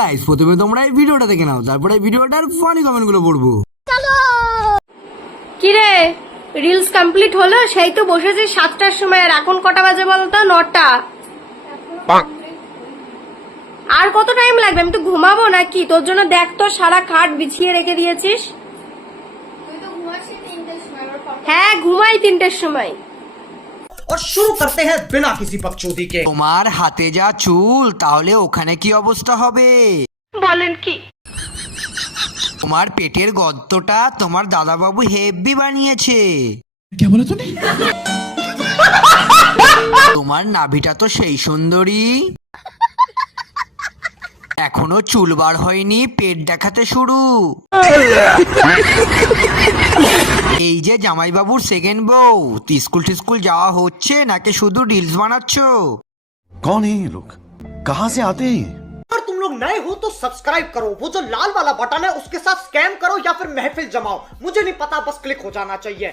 Guys, প্রথমে তোমরা এই ভিডিওটা দেখে নাও, তারপরে ভিডিওটার ফানি কমেন্ট গুলো পড়বো। কিরে, রিলস কমপ্লিট হলো? সেই তো বসেছি 7টার সময়, আর এখন কটা বাজে বলতো? 9টা। আর কত টাইম লাগবে? আমি তো ঘুমাবো নাকি? তোর জন্য দেখ তো সারা খাট বিছিয়ে রেখে দিয়েছিস। হ্যাঁ, ঘুমাই 3টের সময়। और शुरू करते हैं बिना किसी बकचोदी के। তোমার হাতে যা চুল, তাহলে ওখানে কি অবস্থা হবে? বলেন কি? তোমার পেটের গর্তটা তোমার দাদাবাবু হেভি বানিয়েছে। তোমার নাভিটা তো সেই সুন্দরী, এখনো চুল বার হয়নি, পেট দেখাতে শুরু। এই যে জামাইবাবুর সেকেন্ড বউ, স্কুল টিস্কুল যাওয়া হচ্ছে নাকি শুধু রিলস বানাচ্ছ? कौन है ये लोग, कहाँ से आते हैं? अगर तुम लोग नए हो तो सब्सक्राइब करो, वो जो लाल वाला बटन है उसके साथ स्कैम करो या फिर महफिल जमाओ, मुझे नहीं पता, बस क्लिक हो जाना चाहिए।